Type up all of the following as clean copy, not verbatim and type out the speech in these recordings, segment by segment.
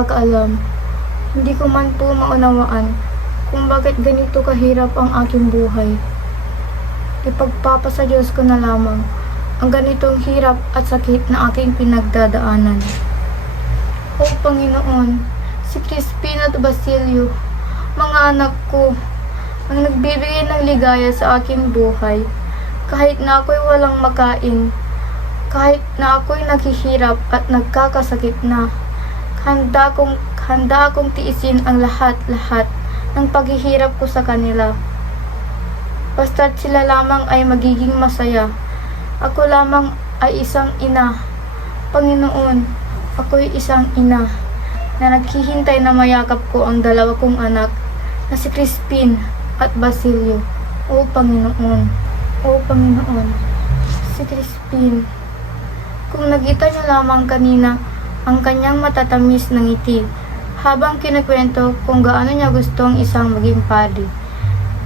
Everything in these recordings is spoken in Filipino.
pagkakaalam. Hindi ko man po maunawaan kung bakit ganito kahirap ang aking buhay. Ipagpapasa Diyos ko na lamang ang ganitong hirap at sakit na aking pinagdadaanan. O Panginoon, si Crispin at Basilio, mga anak ko, ang nagbibigay ng ligaya sa aking buhay, kahit na ako'y walang makain, kahit na ako'y naghihirap at nagkakasakit na, handa akong tiisin ang lahat-lahat ng paghihirap ko sa kanila. Basta't sila lamang ay magiging masaya. Ako lamang ay isang ina. Panginoon, ako'y isang ina na naghihintay na mayakap ko ang dalawa kong anak na si Crispin at Basilio. O Panginoon, si Crispin. Kung nakita niyo lamang kanina ang kanyang matatamis na ngiti habang kinikwento kung gaano niya gustong isang maging pari.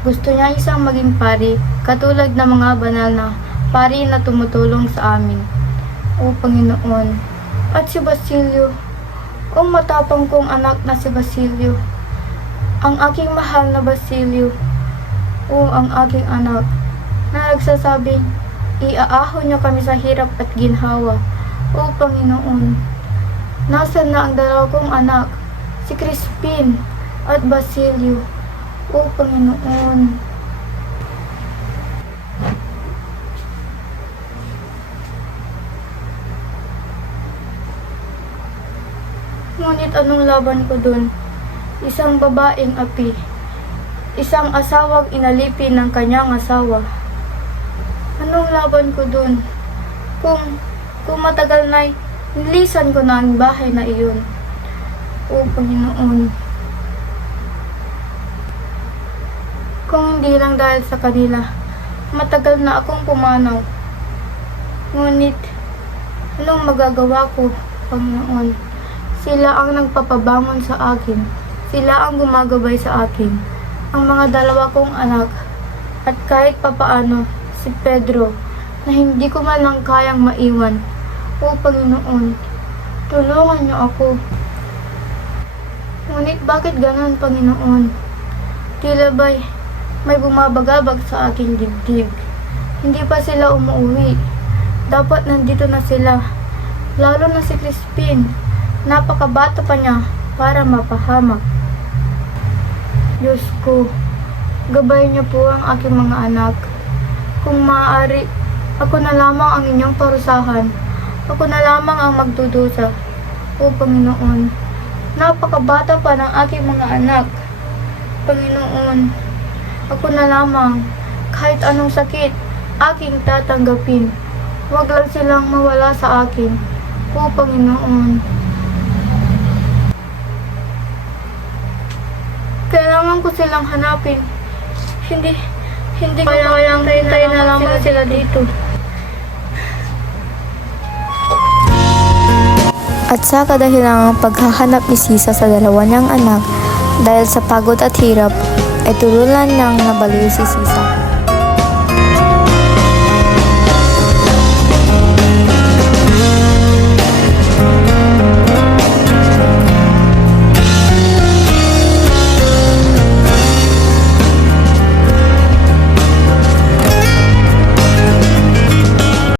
Gusto niya isang maging pari katulad ng mga banal na pari na tumutulong sa amin. O Panginoon, at si Basilio, ang matapang kong anak na si Basilio, ang aking mahal na Basilio, o ang aking anak na nagsasabing, iaahon niyo kami sa hirap at ginhawa. O Panginoon, nasaan na ang dalawa kong anak, si Crispin at Basilio? O Panginoon. Ngunit anong laban ko dun? Isang babaeng api. Isang asawang inalipin ng kanyang asawa. Anong laban ko dun? Kung matagal na'y nilisan ko na ang bahay na iyon. O Panginoon. Kung hindi lang dahil sa kanila, matagal na akong pumanaw. Ngunit, anong magagawa ko, Panginoon? Sila ang nagpapabangon sa akin. Sila ang gumagabay sa akin. Ang mga dalawa kong anak. At kahit papaano, si Pedro, na hindi ko man lang kayang maiwan. O Panginoon, tulungan niyo ako. Ngunit bakit ganon, Panginoon? Tila ba'y may bumabagabag sa aking dibdib. Hindi pa sila umuwi. Dapat nandito na sila. Lalo na si Crispin. Napakabata pa niya para mapahamak. Diyos ko, gabayan niyo po ang aking mga anak. Kung maaari, ako na lamang ang inyong parusahan. Ako na lamang ang magdudusa. O Panginoon, napakabata pa ng aking mga anak. Panginoon, ako na lamang, kahit anong sakit, aking tatanggapin. Huwag lang silang mawala sa akin. O Panginoon. Kailangan ko silang hanapin. Hindi ko kayang hintay na lamang sila dito. At sa kadahilangang paghahanap ni Sisa sa dalawa niyang anak dahil sa pagod at hirap, ay tuluyan nang nabaliw si Sisa.